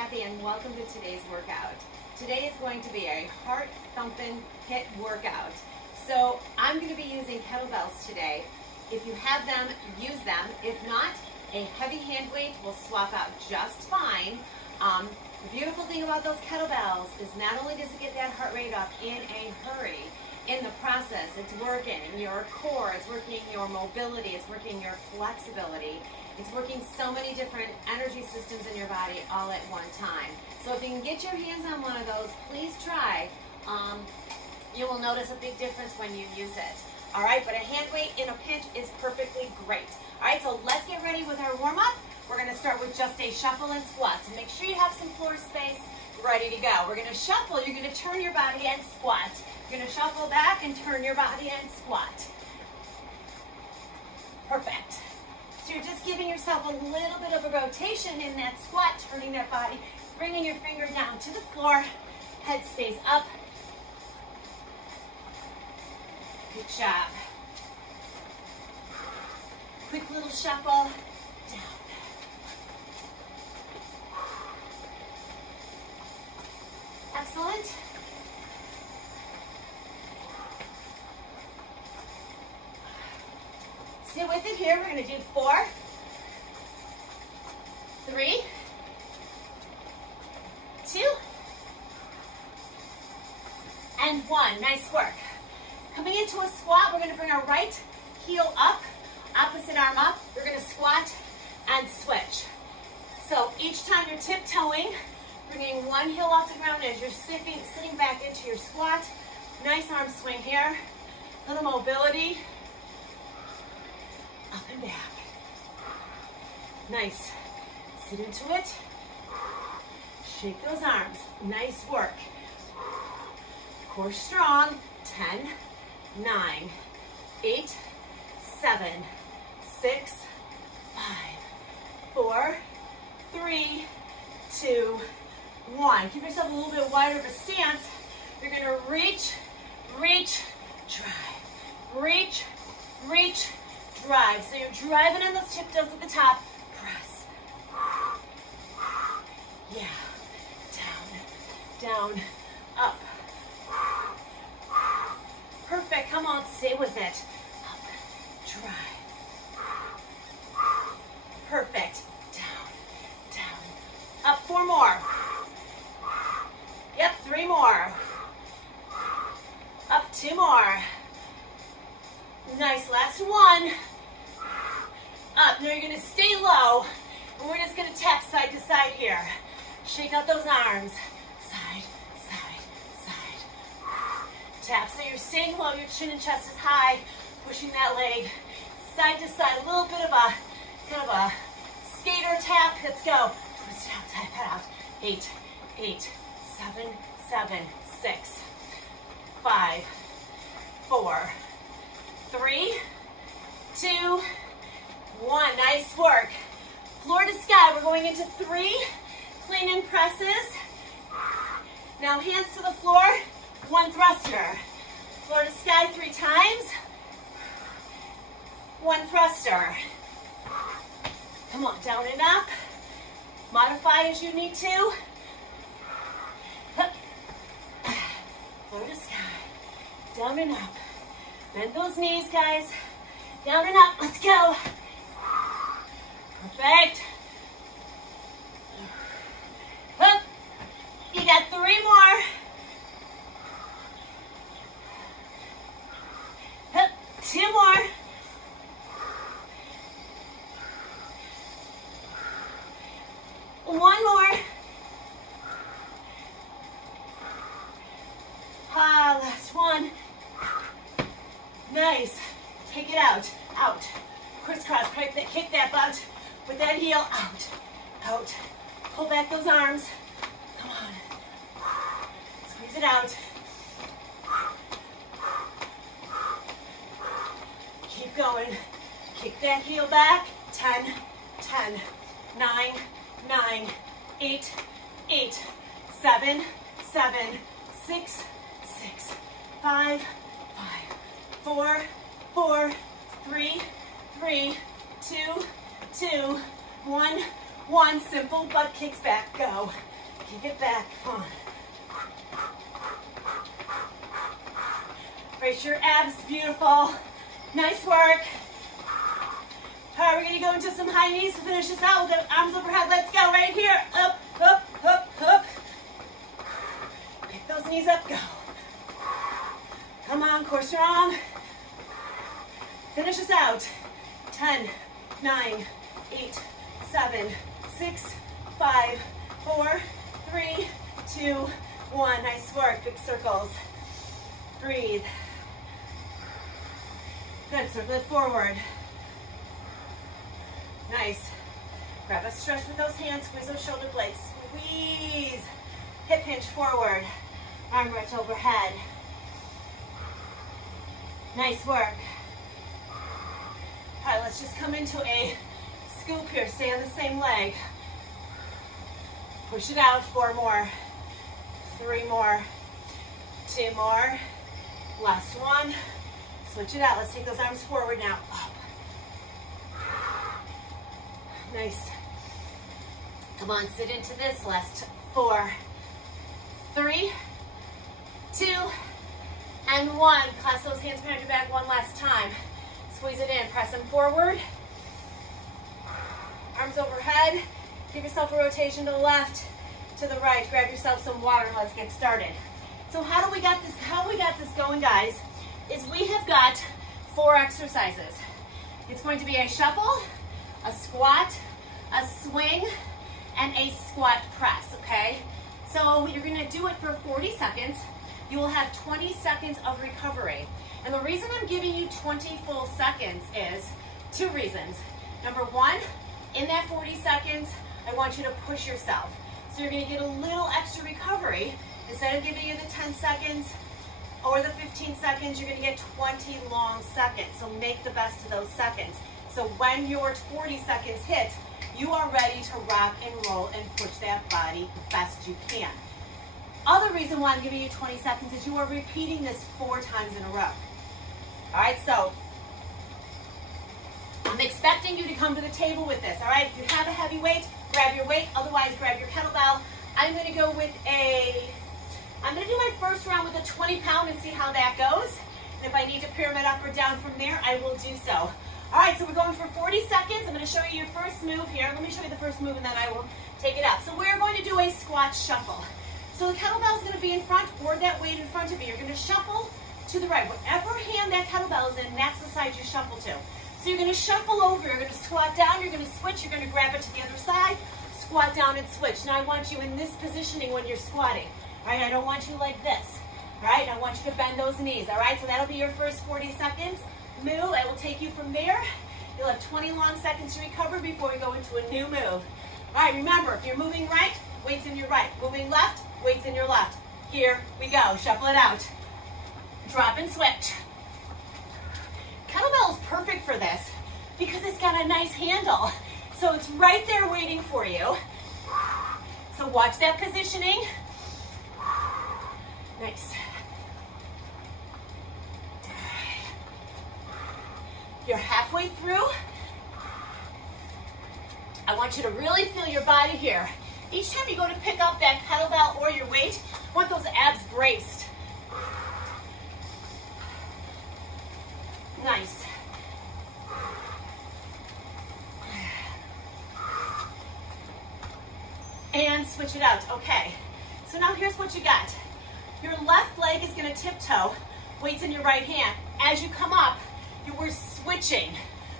Kathy, and welcome to today's workout. Today is going to be a heart-thumping HIIT workout. So I'm going to be using kettlebells today. If you have them, use them. If not, a heavy hand weight will swap out just fine. The beautiful thing about those kettlebells is not only does it get that heart rate up in a hurry, in the process, it's working your core, it's working your mobility, it's working your flexibility. It's working so many different energy systems in your body all at one time. So if you can get your hands on one of those, please try. You will notice a big difference when you use it. All right, but a hand weight in a pinch is perfectly great. All right, so let's get ready with our warm-up. We're gonna start with just a shuffle and squat. So make sure you have some floor space ready to go. We're gonna shuffle, you're gonna turn your body and squat. You're gonna shuffle back and turn your body and squat. Perfect. So you're just giving yourself a little bit of a rotation in that squat, turning that body, bringing your finger down to the floor, head stays up. Good job. Quick little shuffle, down. Excellent. Stay with it here. We're going to do 4, 3, 2, and 1. Nice work. Coming into a squat, we're going to bring our right heel up, opposite arm up. We're going to squat and switch. So each time you're tiptoeing, bringing one heel off the ground as you're sitting back into your squat. Nice arm swing here. Little mobility. Up and back. Nice. Sit into it. Shake those arms. Nice work. Core strong. 10, 9, 8, 7, 6, 5, 4, 3, 2, 1. Give yourself a little bit wider of a stance. You're going to reach, reach, drive. Reach, reach, drive. So you're driving in those tiptoes at the top. Press. Yeah. Down, down, up. Perfect. Come on, stay with it. Up, drive. Perfect. Down, down. Up, 4 more. Yep, 3 more. Up, 2 more. Nice, last 1. Up, now you're gonna stay low, and we're just gonna tap side to side here. Shake out those arms. Side, side, side. Tap, so you're staying low, your chin and chest is high, pushing that leg side to side, a little bit of a, kind of a skater tap. Let's go. Tap, tap, tap. 8, 8, 7, 7, 6, 5, 4, 3, 2, 1. Nice work. Floor to sky. We're going into 3 clean and presses. Now hands to the floor, 1 thruster. Floor to sky 3 times. 1 thruster. Come on, down and up. Modify as you need to. Floor to sky. Down and up. Bend those knees, guys. Down and up. Let's go. Perfect. Up. You got 3 more. Up. 2 more. One more. Last 1. Nice. Take it out. Out. Crisscross. Kick that butt with that heel. Out. Out. Pull back those arms. Come on. Squeeze it out. Keep going. Kick that heel back. 10, 10, 9, 9, 8, 8, 7, 7, 6, 6, 5, 5, 4, 4, 3, 3, 2, 2, 1, 1. Simple butt kicks back. Go. Kick it back, come on. Brace your abs, beautiful. Nice work. All right, we're gonna go into some high knees to finish this out with the arms overhead. Let's go, right here. Up, up, up, up. Kick those knees up, go. Come on, core strong. Finish this out. 10, 9, 8, 7, 6, 5, 4, 3, 2, 1. Nice work, big circles. Breathe. Good, circle it forward. Nice. Grab a stretch with those hands, squeeze those shoulder blades. Squeeze. Hip hinge forward. Arm reach overhead. Nice work. All right, let's just come into a scoop here. Stay on the same leg. Push it out. 4 more. 3 more. 2 more. Last one. Switch it out. Let's take those arms forward now. Up. Nice. Come on, sit into this. Last 4, 3, 2, and 1. Clasp those hands behind your back one last time. Squeeze it in. Press them forward. Arms overhead. Give yourself a rotation to the left, to the right. Grab yourself some water. Let's get started. So how we got this going, guys, is we have got 4 exercises. It's going to be a shuffle, a squat, a swing, and a squat press, okay? So you're gonna do it for 40 seconds. You will have 20 seconds of recovery. And the reason I'm giving you 20 full seconds is 2 reasons. Number 1, in that 40 seconds, I want you to push yourself. So you're gonna get a little extra recovery. Instead of giving you the 10 seconds or the 15 seconds, you're gonna get 20 long seconds. So make the best of those seconds. So when your 40 seconds hit, you are ready to rock and roll and push that body the best you can. Other reason why I'm giving you 20 seconds is you are repeating this 4 times in a row. All right, so I'm expecting you to come to the table with this. All right, if you have a heavy weight, grab your weight. Otherwise, grab your kettlebell. I'm gonna do my first round with a 20-pound and see how that goes. And if I need to pyramid up or down from there, I will do so. All right, so we're going for 40 seconds. I'm gonna show you your first move here. Let me show you the first move and then I will take it up. So we're going to do a squat shuffle. So the kettlebell is gonna be in front or that weight in front of you. You're gonna shuffle to the right. Whatever hand that kettlebell is in, that's the side you shuffle to. So you're gonna shuffle over, you're gonna squat down, you're gonna switch, you're gonna grab it to the other side, squat down and switch. Now I want you in this positioning when you're squatting. All right, I don't want you like this. All right, I want you to bend those knees. All right, so that'll be your first 40 seconds. Move, I will take you from there. You'll have 20 long seconds to recover before we go into a new move. All right, remember, if you're moving right, weights in your right. Moving left, weights in your left. Here we go, shuffle it out. Drop and switch. Kettlebell is perfect for this because it's got a nice handle. So it's right there waiting for you. So watch that positioning. Nice. You're halfway through. I want you to really feel your body here. Each time you go to pick up that kettlebell or your weight, I want those abs braced. Nice. And switch it out. Okay. So now here's what you got. Your left leg is going to tiptoe, weights in your right hand. As you come up, you were switching.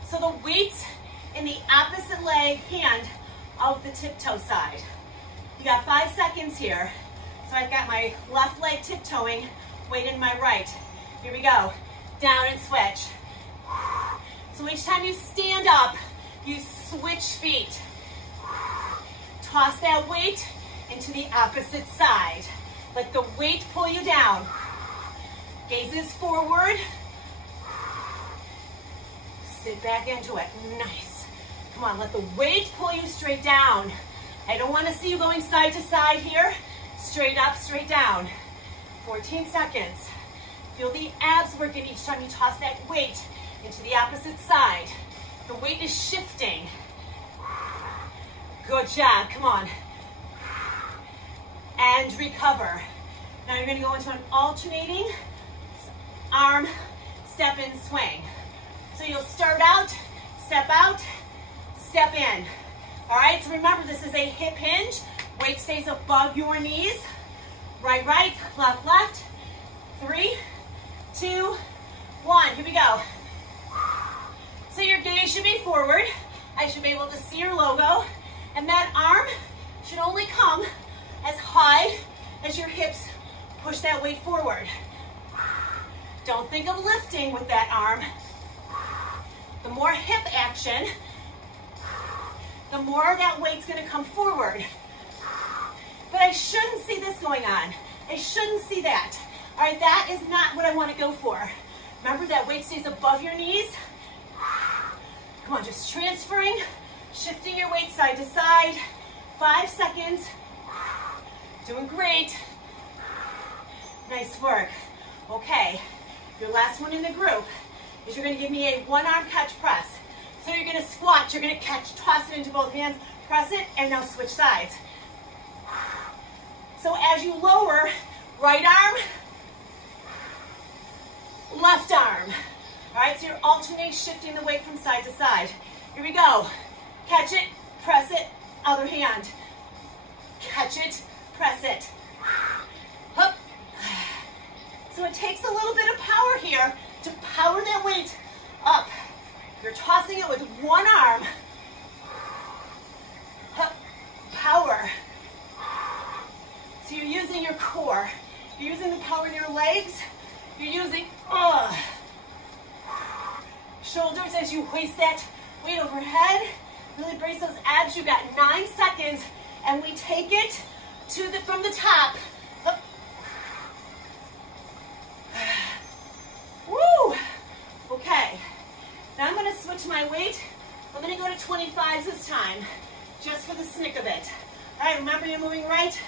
So the weight's in the opposite leg hand of the tiptoe side. You got 5 seconds here. So I've got my left leg tiptoeing, weight in my right. Here we go. Down and switch. So each time you stand up, you switch feet. Toss that weight into the opposite side. Let the weight pull you down. Gazes forward. Sit back into it. Nice. Come on, let the weight pull you straight down. I don't want to see you going side to side here. Straight up, straight down. 14 seconds. Feel the abs working each time you toss that weight into the opposite side. The weight is shifting. Good job, come on. and recover. Now you're gonna go into an alternating arm step in swing. So you'll start out, step in. All right, so remember this is a hip hinge. Weight stays above your knees. Right, left. 3, 2, 1, here we go. So your gaze should be forward. I should be able to see your logo. And that arm should only come as high as your hips push that weight forward. Don't think of lifting with that arm. The more hip action, the more that weight's gonna come forward. But I shouldn't see this going on. I shouldn't see that. All right, that is not what I wanna go for. Remember that weight stays above your knees. Come on, just transferring, shifting your weight side to side. 5 seconds. Doing great. Nice work. Okay, your last one in the group is you're gonna give me a one-arm catch press. So you're gonna squat, you're gonna catch, toss it into both hands, press it, and now switch sides. So as you lower, right arm, left arm. All right, so you're alternating, shifting the weight from side to side. Here we go. Catch it, press it, other hand. Catch it, press it. Hup. So it takes a little bit of power here to power that weight up. You're tossing it with one arm. Hup. Power. So you're using your core. You're using the power in your legs. You're using shoulders as you hoist that weight overhead. Really brace those abs. You got 9 seconds, and we take it to from the top. Up. Woo! Okay. Now I'm going to switch my weight. I'm going to go to 25s this time, just for the snick of it. All right, remember you're moving right,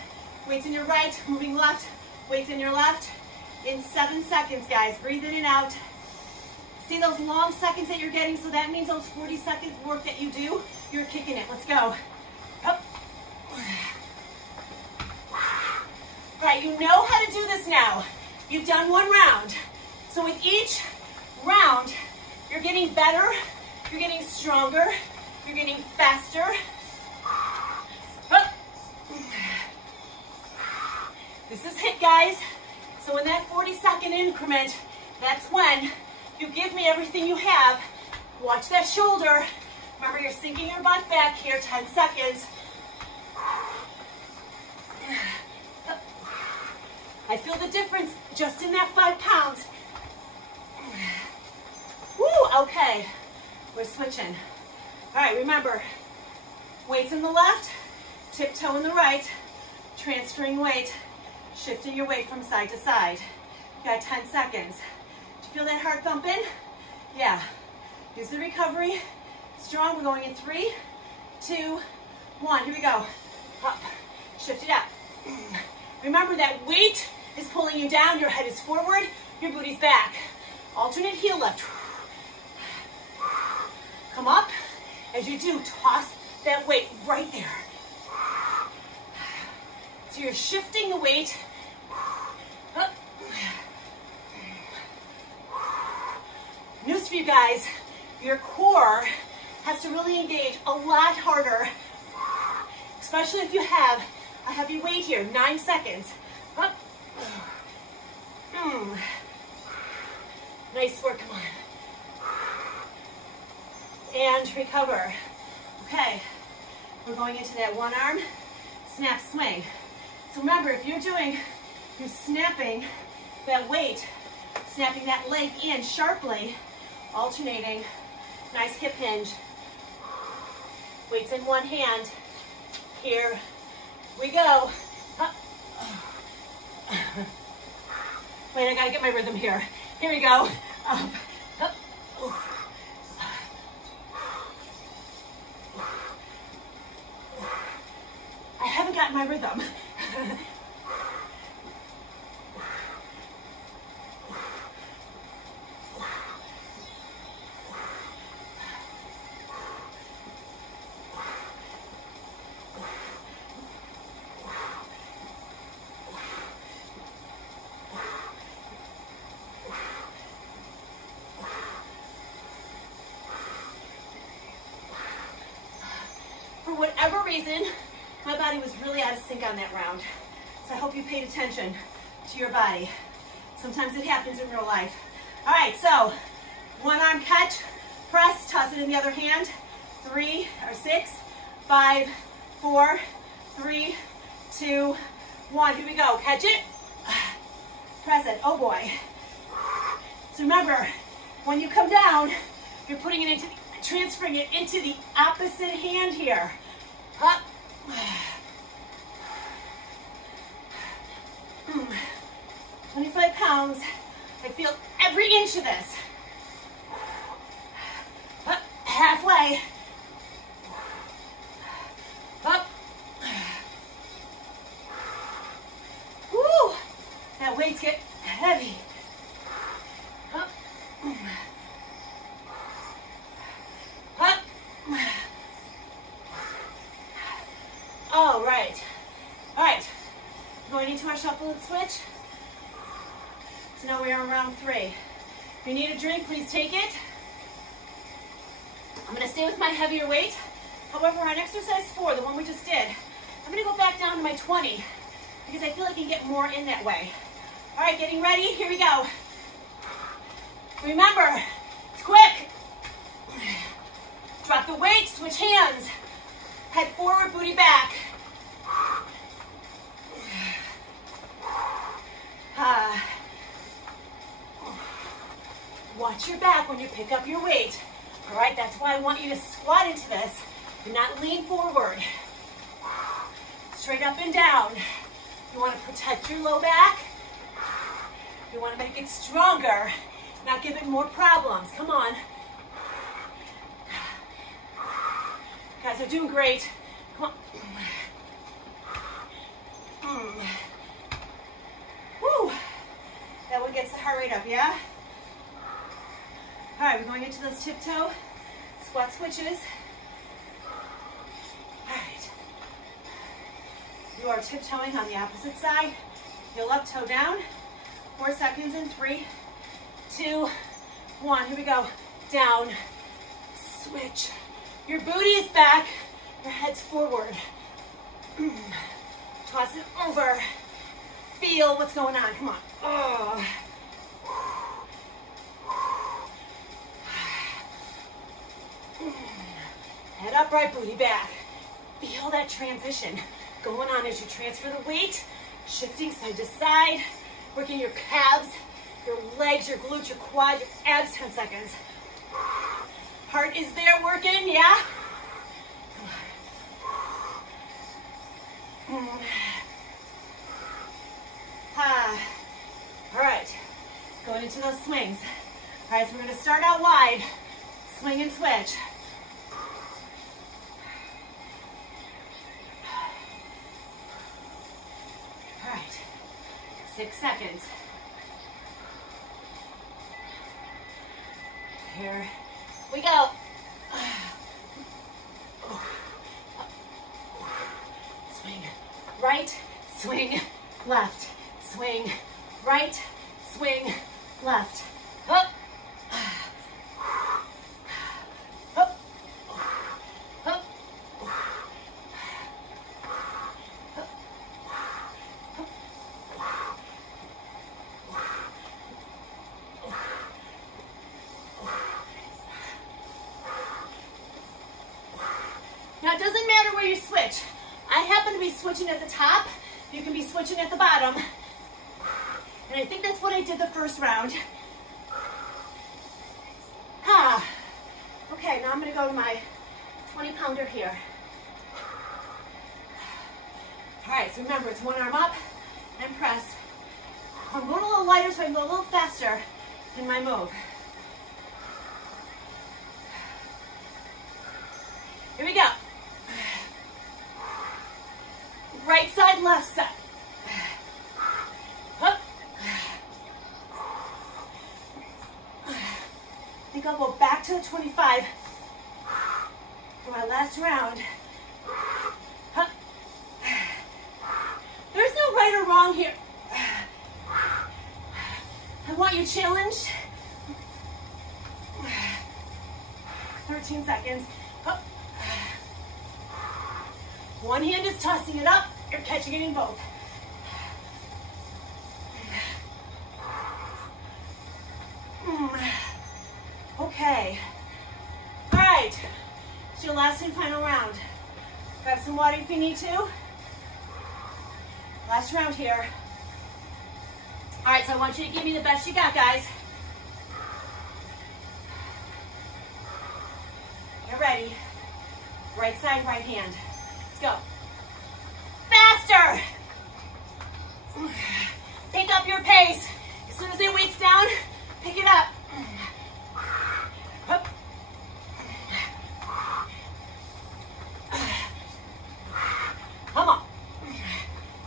weights in your right, moving left, weights in your left. In 7 seconds, guys. Breathe in and out. See those long seconds that you're getting? So that means those 40 seconds work that you do, you're kicking it. Let's go. Up. Right, you know how to do this now. You've done one round. So with each round, you're getting better, you're getting stronger, you're getting faster. Up. This is HIIT, guys. So in that 40-second increment, that's when you give me everything you have. Watch that shoulder. Remember, you're sinking your butt back here, 10 seconds. I feel the difference just in that 5 pounds. Woo, okay. We're switching. All right, remember, weights in the left, tiptoe in the right, transferring weight, shifting your weight from side to side. You got 10 seconds. Do you feel that heart thumping? Yeah. Use the recovery. Strong. We're going in 3, 2, 1. Here we go. Up. Shift it up. Remember that weight is pulling you down. Your head is forward. Your booty's back. Alternate heel left. Come up. As you do, toss that weight right there. So you're shifting the weight. Up. News for you guys, your core has to really engage a lot harder, especially if you have a heavy weight here. 9 seconds. Up. Nice work, come on. And recover. Okay, we're going into that one arm snap swing. So remember, if you're snapping that weight, snapping that leg in sharply, alternating, nice hip hinge. Weights in one hand. Here we go. Wait, I gotta get my rhythm here. Here we go. Up, up. I haven't gotten my rhythm. reason, my body was really out of sync on that round. So I hope you paid attention to your body. Sometimes it happens in real life. All right, so one arm catch, press, toss it in the other hand. 3 or 6, 5, 4, 3, 2, 1. Here we go. Catch it. Press it. Oh boy. So remember, when you come down, you're putting it into, transferring it into the opposite hand here. Up. 25 pounds. I feel every inch of this. Up. Halfway. Up. Woo! That weight's get heavy. Up. Up. All right. All right. Going into our shuffle and switch. So now we are on round 3. If you need a drink, please take it. I'm going to stay with my heavier weight. However, on exercise 4, the one we just did, I'm going to go back down to my 20 because I feel I can get more in that way. All right, getting ready. Here we go. Remember, it's quick. Drop the weight, switch hands. Head forward, booty back. Watch your back when you pick up your weight. All right, that's why I want you to squat into this. Do not lean forward. Straight up and down. You want to protect your low back. You want to make it stronger, not give it more problems. Come on. Guys are doing great. Come on. Woo. That one gets the heart rate up, yeah? All right, we're going into those tiptoe squat switches. All right. You are tiptoeing on the opposite side. Heel up, toe down. 4 seconds in 3, 2, 1. Here we go. Down. Switch. Your booty is back. Your head's forward. Toss it over. Feel what's going on. Come on. Oh. Head upright, booty back. Feel that transition going on as you transfer the weight, shifting side to side, working your calves, your legs, your glutes, your quad, your abs. 10 seconds. Heart is there working, yeah? All right, going into those swings. All right, so we're going to start out wide, swing and switch. All right, 6 seconds. Here we go. Swing right, swing left, swing right, swing left. Up. Up. Up. Now it doesn't matter where you switch. I happen to be switching at the top. You can be switching at the bottom. And I think that's what I did the first round. Okay, now I'm going to go to my 20-pounder here. All right, so remember, it's one arm up and press. I'm going a little lighter so I can go a little faster in my move. Here we go. Right side, left side. Up. I think I'll go back to the 25 for my last round. Up. There's no right or wrong here. I want you challenged. 13 seconds. Up. One hand is tossing it up, you're catching it in both. Okay. All right, it's your last and final round. Grab some water if you need to. Last round here. All right, so I want you to give me the best you got, guys. Get ready. Right side, right hand. Let's go. Faster! Pick up your pace. As soon as the weight's down, pick it up. Up. Come on.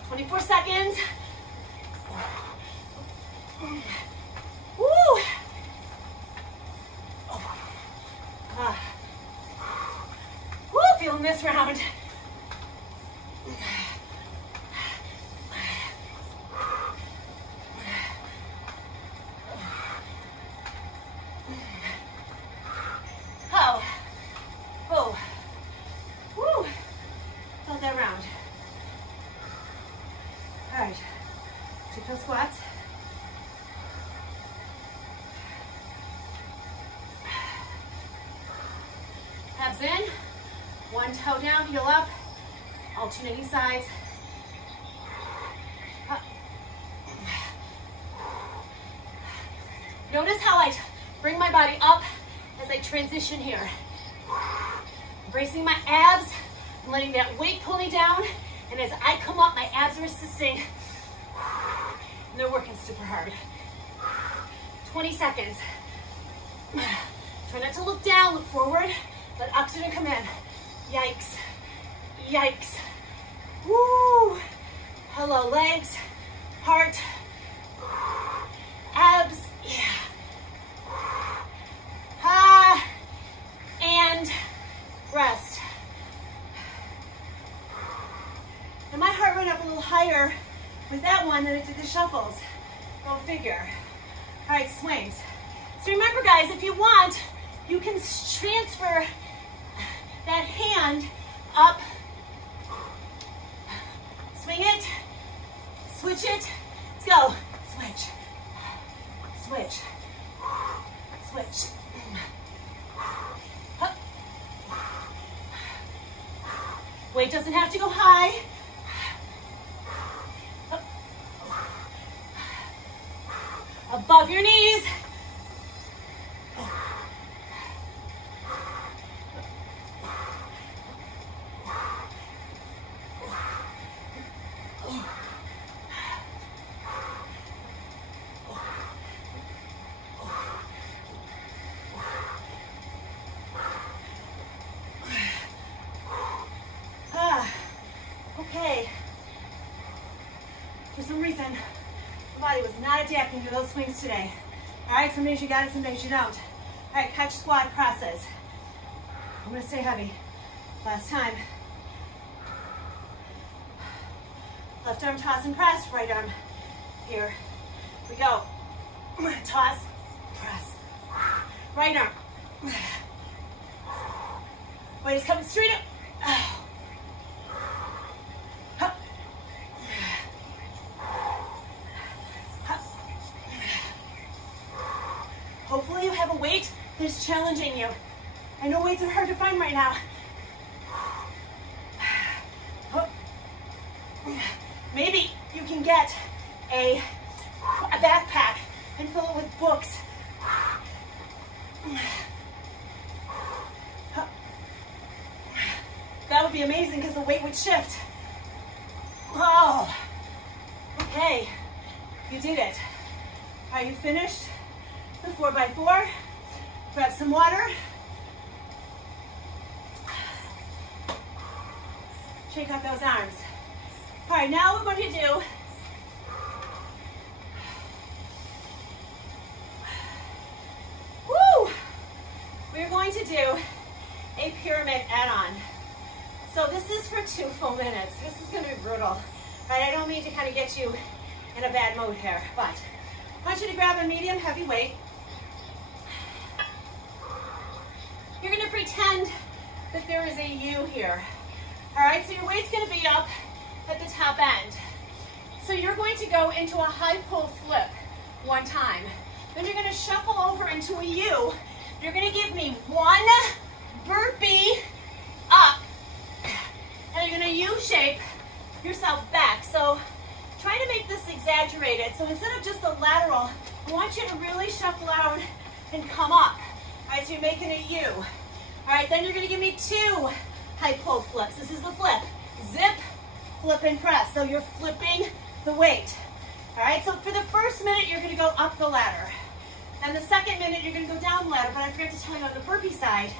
24 seconds. Woo! Woo, feeling this round. Oh. Oh. Woo. Felt that round. All right. Take those squats. Abs in. One toe down, heel up. Alternating sides. Up. Notice how I bring my body up as I transition here. Bracing my abs, and letting that weight pull me down. And as I come up, my abs are assisting. And they're working super hard. 20 seconds. Try not to look down, look forward. Let oxygen come in. Yikes. Yikes. Woo. Hello, legs, heart, abs. Yeah. Ah. And rest. And my heart went up a little higher with that one than it did the shuffles. Go figure. All right, swings. So remember, guys, if you want, you can transfer that hand up. Swing it. Switch it. Let's go. Switch. Switch. Switch. Hup. Weight doesn't have to go high. Hup. Above your knees. Okay. For some reason, my body was not adapting to those swings today. All right, some days you got it, some days you don't. All right, catch squat crosses. I'm gonna stay heavy. Last time. Left arm toss and press, right arm here. We go. Toss, press. Right arm. Weight is coming straight up. Hopefully you have a weight that's challenging you. I know weights are hard to find right now. Maybe you can get a backpack and fill it with books. That would be amazing because the weight would shift. Oh, okay, you did it. Are you finished? The 4x4. Grab some water. Shake out those arms. All right, now we're going to do we're going to do a pyramid add-on. So this is for 2 full minutes. This is going to be brutal. All right, I don't mean to kind of get you in a bad mood here, but I want you to grab a medium heavy weight. You're going to pretend that there is a U here. All right, so your weight's gonna be up at the top end. So you're going to go into a high pull flip one time. Then you're gonna shuffle over into a U. You're gonna give me one burpee up, and you're gonna U-shape yourself back. So try to make this exaggerated. So instead of just a lateral, I want you to really shuffle out and come up. All right, so you're making a U. All right, then you're gonna give me two high pull flips. This is the flip. Zip, flip, and press. So you're flipping the weight. All right, so for the first minute, you're gonna go up the ladder. And the second minute, you're gonna go down the ladder, but I forgot to tell you on the burpee side,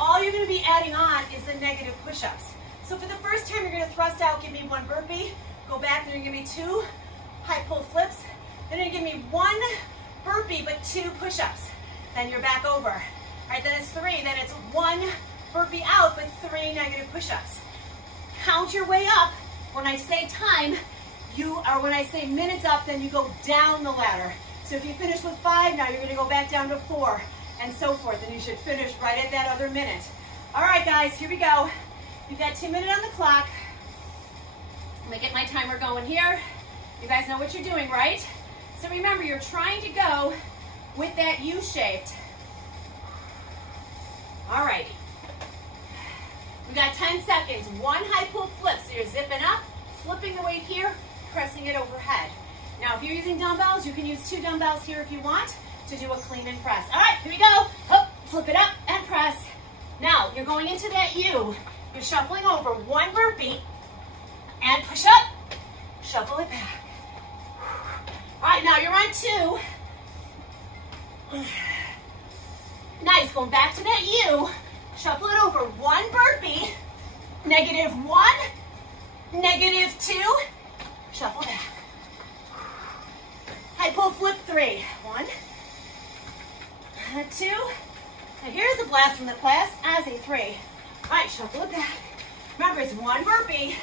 all you're gonna be adding on is the negative push-ups. So for the first time, you're gonna thrust out, give me one burpee, go back, and you're gonna give me two high pull flips. Then you're gonna give me one burpee, but two push-ups. Then you're back over. All right, then it's three, then it's one burpee out, but three negative push-ups. Count your way up. When I say time, when I say minutes up, then you go down the ladder. So if you finish with 5, now you're gonna go back down to 4, and so forth, and you should finish right at that other minute. All right, guys, here we go. You've got 2 minutes on the clock. I'm gonna get my timer going here. You guys know what you're doing, right? So remember, you're trying to go with that U-shaped. All righty. We got 10 seconds. One high pull flip, so you're zipping up, flipping the weight here, pressing it overhead. Now, if you're using dumbbells, you can use 2 dumbbells here if you want to do a clean and press. All right, here we go. Up, flip it up and press. Now, you're going into that U. You're shuffling over one burpee and push up, shuffle it back. All right, now you're on 2. Nice, going back to that U. Shuffle it over one burpee, -1, -2, shuffle back. High pull flip 3. 1, 2, and here's a blast from the past as a 3. All right, shuffle it back. Remember, it's one burpee.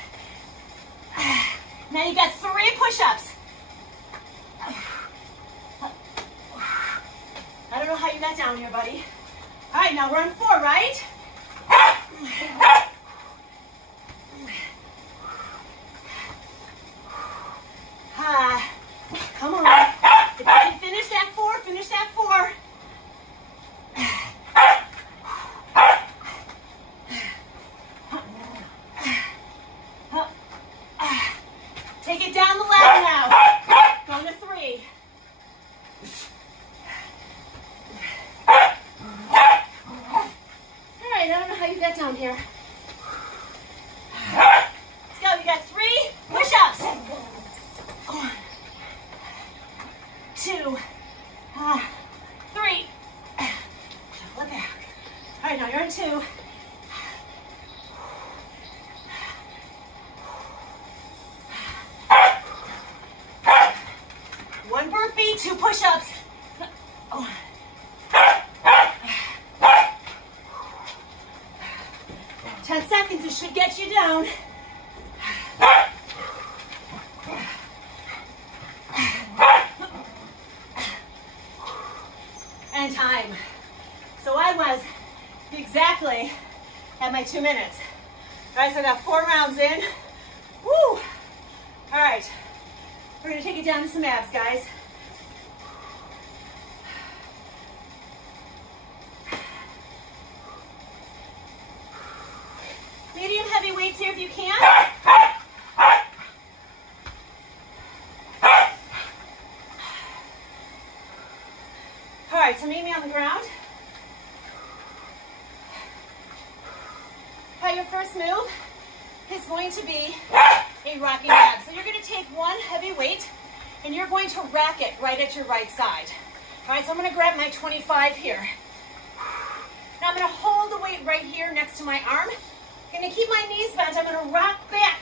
Now you got 3 push-ups. I don't know how you got down here, buddy. All right, now we're on 4, right? Come on. If you can finish that 4, finish that 4. Take it down the ladder now. Going to 3. All right, I don't know how you got down here. Let's go. We got 3 push-ups. 1, 2, 3. Shuffle it back. All right, now you're on 2. One burpee, 2 push-ups. 10 seconds, it should get you down. And time. So I was exactly at my 2 minutes. All right, so I got 4 rounds in. Woo! All right, we're gonna take it down to some abs, guys. Medium heavy weights here if you can. All right, so meet me on the ground. All right, your first move is going to be a rocking ab. So you're going to take one heavy weight and you're going to rack it right at your right side. All right, so I'm going to grab my 25 here. Now I'm going to hold the weight right here next to my arm. I'm going to keep my knees bent. I'm going to rock back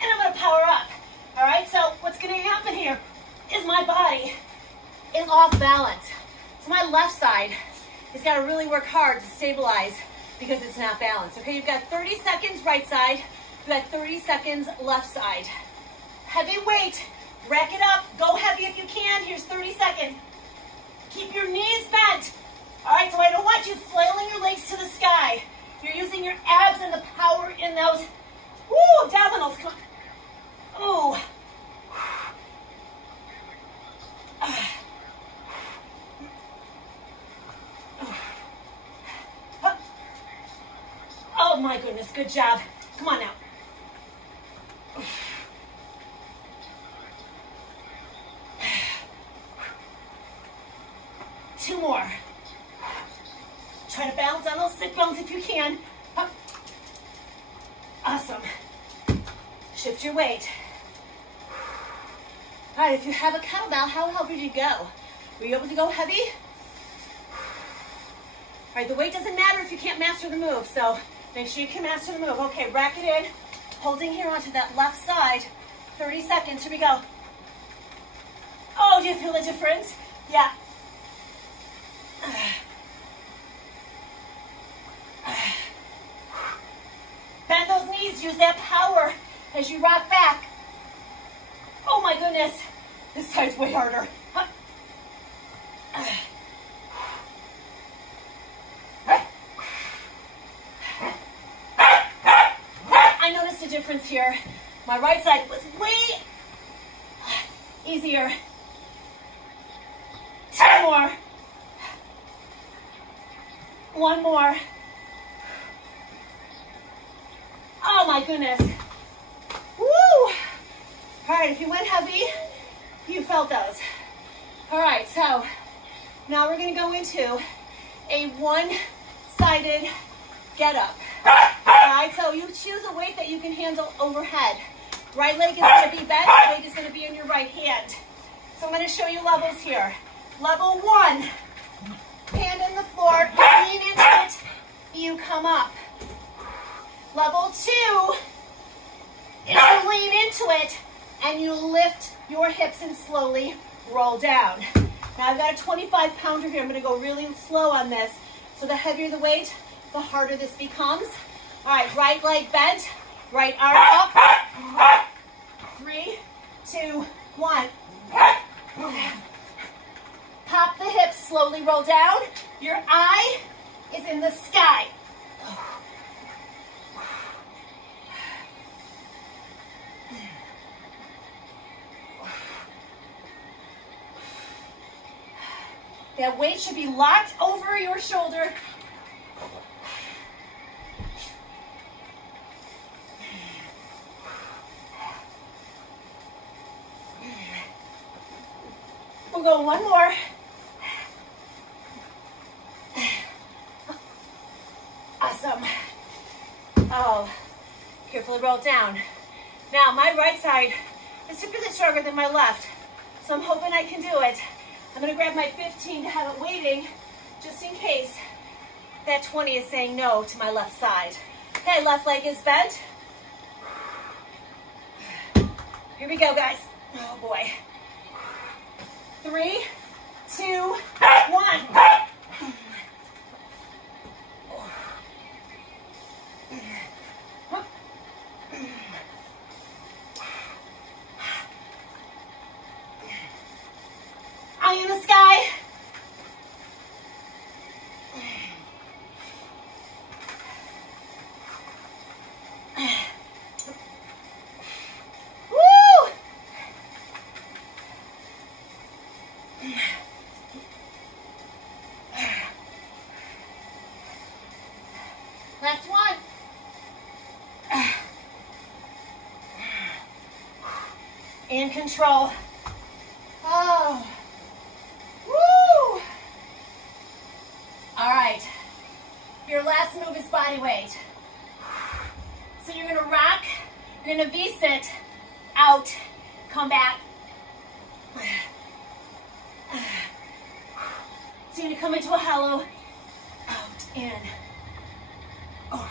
and I'm going to power up. All right, so what's going to happen here is my body is off balance. So my left side has got to really work hard to stabilize because it's not balanced. Okay, you've got 30 seconds right side, you've got 30 seconds left side. Heavy weight, rack it up, go heavy if you can. Here's 30 seconds. Keep your knees bent. All right, so I don't want you flailing your legs to the sky. You're using your abs and the power in those, woo, abdominals. Come on. Ooh. Oh my goodness, good job. Come on now. Two more. Try to balance on those sit bones if you can. Awesome. Shift your weight. All right, if you have a kettlebell, how heavy did you go? Were you able to go heavy? All right, the weight doesn't matter if you can't master the move, so make sure you can master the move. Okay, rack it in, holding here onto that left side. 30 seconds, here we go. Oh, do you feel the difference? Yeah. Bend those knees, use that power as you rock back. Oh my goodness, this side's way harder. I noticed a difference here. My right side was way easier. Two more. One more. Oh my goodness. Woo! All right, if you went heavy, you felt those. All right, so now we're gonna go into a one-sided get up. All right, so you choose a weight that you can handle overhead. Right leg is gonna be bent, leg is gonna be in your right hand. So I'm gonna show you levels here. Level 1, hand in the floor, you lean into it, you come up. Level 2 is you lean into it and you lift your hips and slowly roll down. Now I've got a 25-pounder here. I'm going to go really slow on this. So the heavier the weight, the harder this becomes. All right, right leg bent, right arm up. 3, 2, 1. Pop the hips, slowly roll down. Your eye is in the sky. That weight should be locked over your shoulder. We'll go one more. Awesome. Oh, carefully roll down. Now, my right side is typically stronger than my left, so I'm hoping I can do it. I'm going to grab my 15 to have it waiting, just in case that 20 is saying no to my left side. Okay, left leg is bent. Here we go, guys. Oh, boy. 3, 2, 1. Eye in the sky. Woo! Last one. In control. Oh. Woo! All right. Your last move is body weight. So you're gonna rock, you're gonna V-sit, out, come back. So you're gonna come into a hollow, out, in. Oh.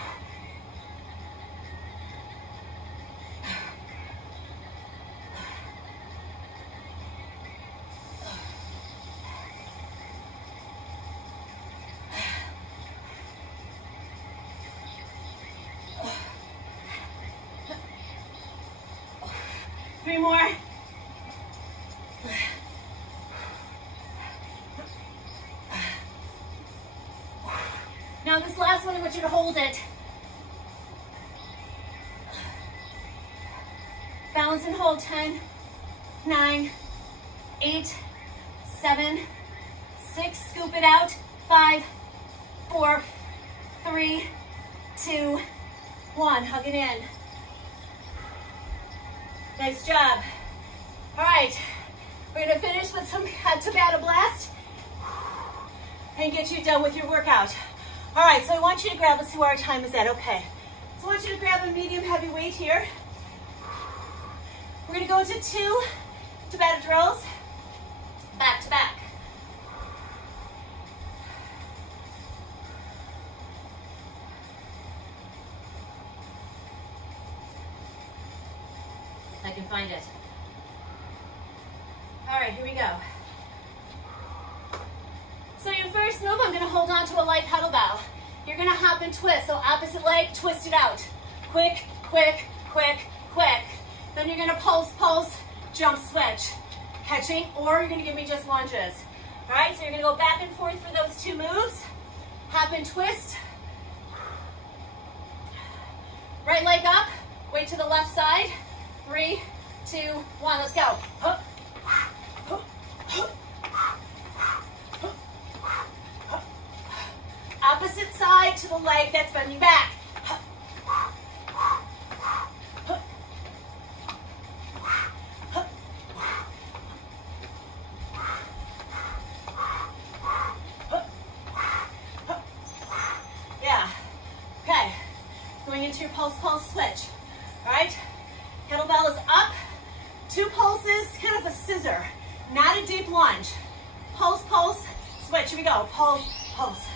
3 more. Now On this last one, I want you to hold it. Balance and hold. 10, 9, 8, 7, 6. Scoop it out. 5, 4, 3, 2, 1. Hug it in. Nice job. All right, we're gonna finish with some Tabata blast and get you done with your workout. All right, so I want you to grab, let's see where our time is at, okay. So I want you to grab a medium heavy weight here. We're gonna go into 2 Tabata drills, back to back. I can find it. All right, here we go. So your first move, I'm gonna hold on to a light kettlebell. You're gonna hop and twist, so opposite leg, twist it out. Quick, quick, quick, quick. Then you're gonna pulse, pulse, jump, switch. Catching, or you're gonna give me just lunges. All right, so you're gonna go back and forth for those 2 moves. Hop and twist. Right leg up, weight to the left side. 3, 2, 1, let's go. Opposite side to the leg that's bending back. Yeah. Okay. Going into your pulse, pulse, switch. All right. Kettlebell is up. 2 pulses, kind of a scissor. Not a deep lunge. Pulse, pulse, switch. Here we go. Pulse, pulse.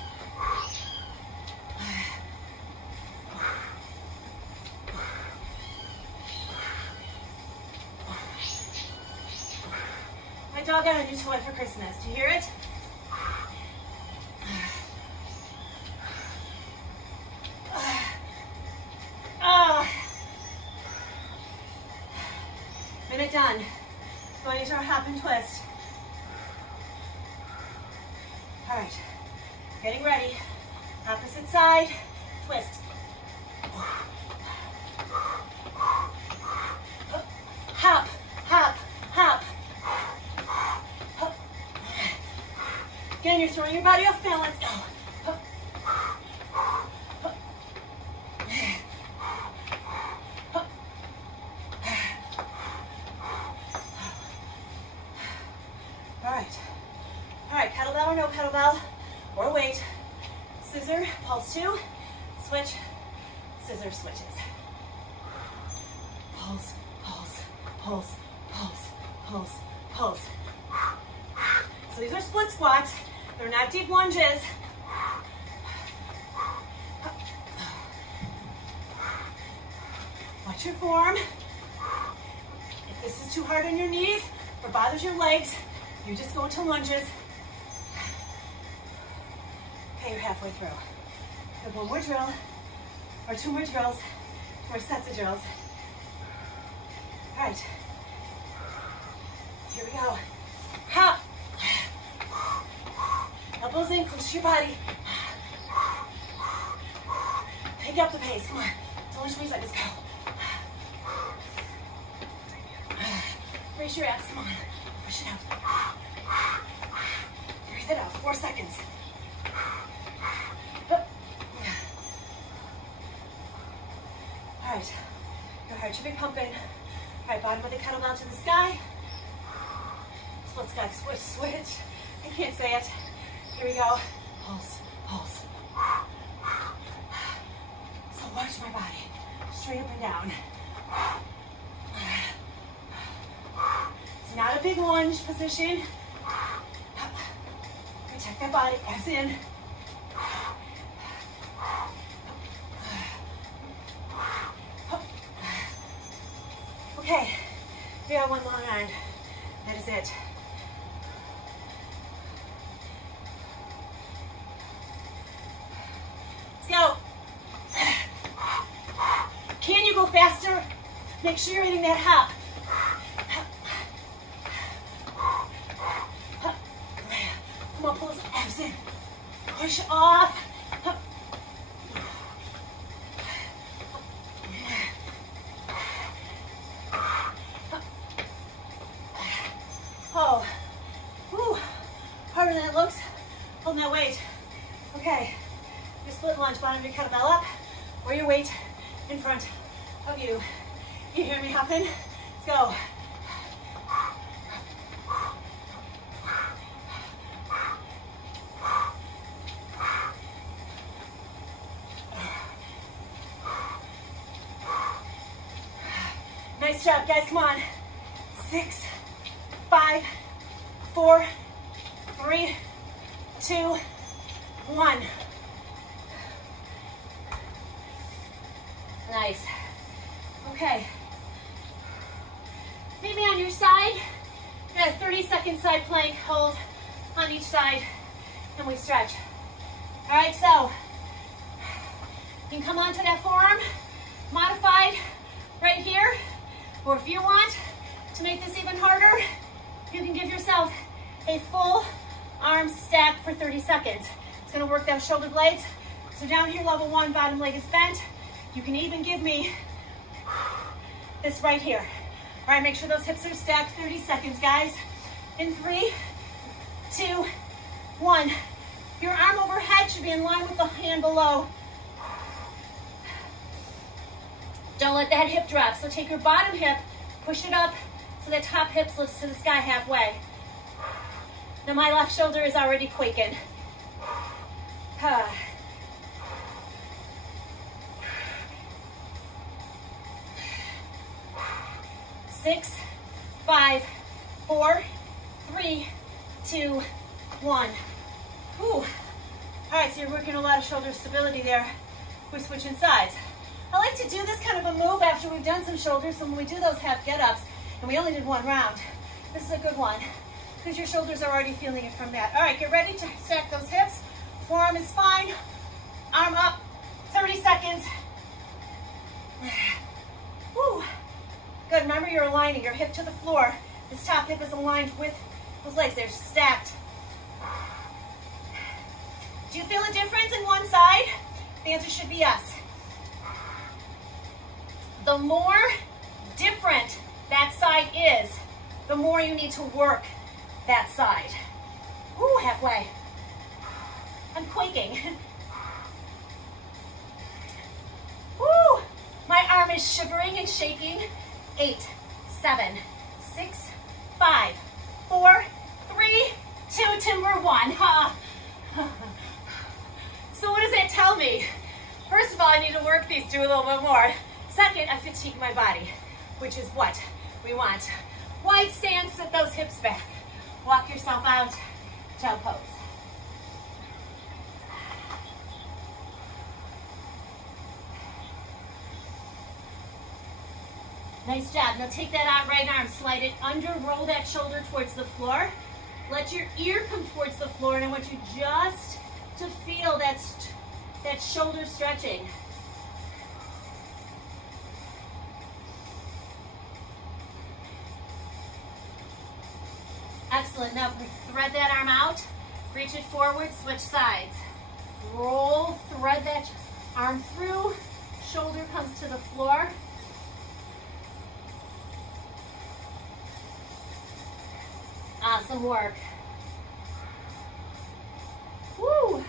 My dog got a new toy for Christmas. Do you hear it? Minute done. Going into our hop and twist. All right, getting ready. Opposite side, twist. Hop, hop, hop. Again, you're throwing your body off balance. All right, kettlebell or no kettlebell, or weight. Scissor, pulse 2, switch, scissor, switches. Pulse, pulse, pulse, pulse, pulse, pulse. So these are split squats. They're not deep lunges. Watch your form. If this is too hard on your knees or bothers your legs, you just go to lunges. Okay, you're halfway through. We have 1 more drill, or 2 more drills, 4 sets of drills. All right, here we go. Hop. Elbows in, close to your body. Pick up the pace, come on. It's only 20 seconds, go. Raise your abs, come on. Push it out. Breathe it out, 4 seconds. All right, your heart should be pumping. All right, bottom of the kettlebell to the sky. Split sky, switch, switch. I can't say it. Here we go. Pulse, pulse. So watch my body, straight up and down. It's not a big lunge position. Protect that body, abs in. Okay, we got 1 long iron. That is it. Let's go. Can you go faster? Make sure you're hitting that hop. Come on, pull those abs in. Push off. harder than it looks. Holding that weight. Okay. Your split lunge, bottom of your kettlebell up, or your weight in front of you. You hear me hopping? Let's go. Nice job, guys. Come on. 6, 5, 4, 3, 2, 1. Nice. Okay. Meet me on your side. We got a 30-second side plank hold on each side, and we stretch. All right, so you can come onto that forearm, modified right here, or if you want to make this even harder, you can give yourself a full arm stack for 30 seconds. It's gonna work those shoulder blades. So down here, level 1, bottom leg is bent. You can even give me this right here. All right, make sure those hips are stacked. 30 seconds, guys. In 3, 2, 1. Your arm overhead should be in line with the hand below. Don't let that hip drop. So take your bottom hip, push it up so that top hip lifts to the sky halfway. Now my left shoulder is already quaking. 6, 5, 4, 3, 2, 1. Whew. All right, so you're working a lot of shoulder stability there. We're switching sides. I like to do this kind of a move after we've done some shoulders. So when we do those half get-ups, and we only did 1 round, this is a good one because your shoulders are already feeling it from that. All right, get ready to stack those hips. Forearm is fine. Arm up. 30 seconds. Whew. Good. Remember, you're aligning your hip to the floor. This top hip is aligned with those legs. They're stacked. Do you feel a difference in one side? The answer should be yes. The more different that side is, the more you need to work that side. Ooh, halfway. I'm quaking. Woo! My arm is shivering and shaking. 8, 7, 6, 5, 4, 3, 2, timber 1. So what does that tell me? First of all, I need to work these 2 a little bit more. Second, I fatigue my body, which is what we want. Wide stance, set those hips back. Walk yourself out, child pose. Nice job. Now take that right arm, slide it under, roll that shoulder towards the floor. Let your ear come towards the floor, and I want you just to feel that shoulder stretching. Excellent. Now thread that arm out, reach it forward, switch sides. Roll, thread that arm through, shoulder comes to the floor. Awesome work. Woo!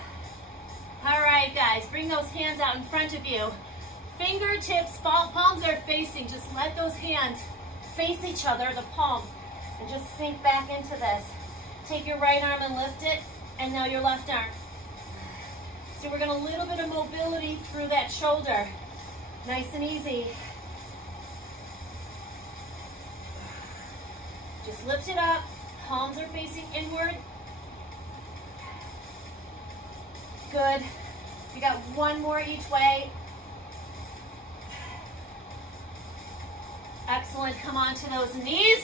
All right, guys, bring those hands out in front of you. Fingertips, palms are facing. Just let those hands face each other, the palms, and just sink back into this. Take your right arm and lift it, and now your left arm. So we're going a little bit of mobility through that shoulder. Nice and easy. Just lift it up. Palms are facing inward. Good. We got 1 more each way. Excellent. Come on to those knees.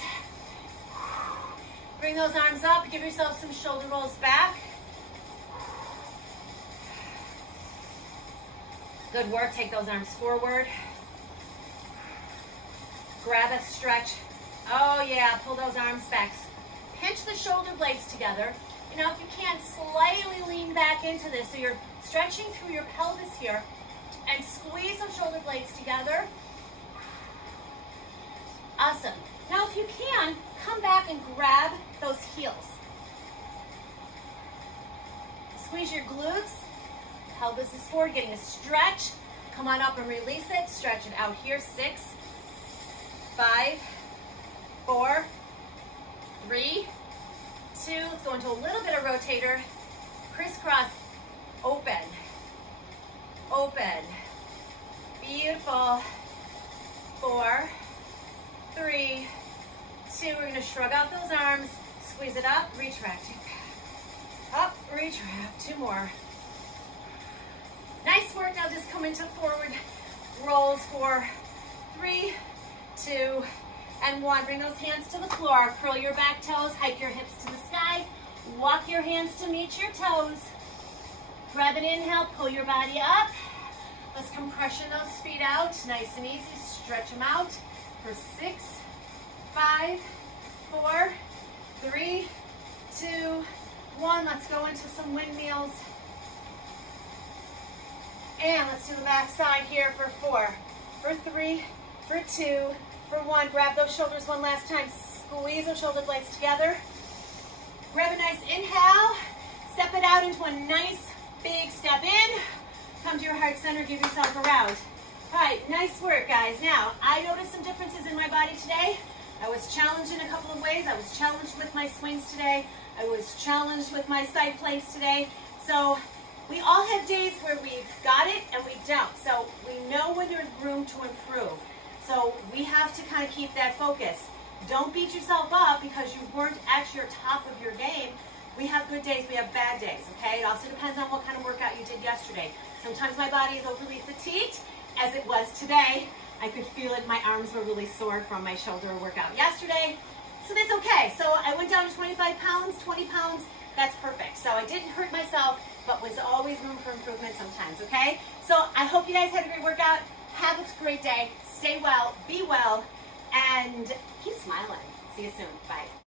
Bring those arms up. Give yourself some shoulder rolls back. Good work. Take those arms forward. Grab a stretch. Oh yeah, pull those arms back. Pinch the shoulder blades together. You know, if you can, slightly lean back into this. So you're stretching through your pelvis here and squeeze those shoulder blades together. Awesome. Now, if you can, come back and grab those heels. Squeeze your glutes. Pelvis is forward, getting a stretch. Come on up and release it. Stretch it out here. 6, 5, 4, 3, 2. Let's go into a little bit of rotator. Crisscross. Open. Open. Beautiful. 4, 3, 2. We're going to shrug out those arms. Squeeze it up. Retract. Up. Retract. 2 more. Nice work. Now just come into forward rolls. 4, 3, 2, and 1. Bring those hands to the floor. Curl your back toes. Hike your hips to the sky. Walk your hands to meet your toes. Grab an inhale. Pull your body up. Let's compression those feet out. Nice and easy. Stretch them out for 6, 5, 4, 3, 2, 1. Let's go into some windmills. And let's do the back side here for 4, for 3, for 2, for 1. Grab those shoulders one last time. Squeeze those shoulder blades together. Grab a nice inhale. Step it out into a nice big step in. Come to your heart center. Give yourself a round. All right, nice work, guys. Now, I noticed some differences in my body today. I was challenged in a couple of ways. I was challenged with my swings today. I was challenged with my side planks today. So we all have days where we've got it and we don't. So we know when there's room to improve. So we have to kind of keep that focus. Don't beat yourself up because you weren't at your top of your game. We have good days, we have bad days, okay? It also depends on what kind of workout you did yesterday. Sometimes my body is overly fatigued, as it was today. I could feel it, my arms were really sore from my shoulder workout yesterday. So that's okay. So I went down to 25 pounds, 20 pounds, that's perfect. So I didn't hurt myself, but was always room for improvement sometimes, okay? So I hope you guys had a great workout. Have a great day. Stay well, be well, and keep smiling. See you soon. Bye.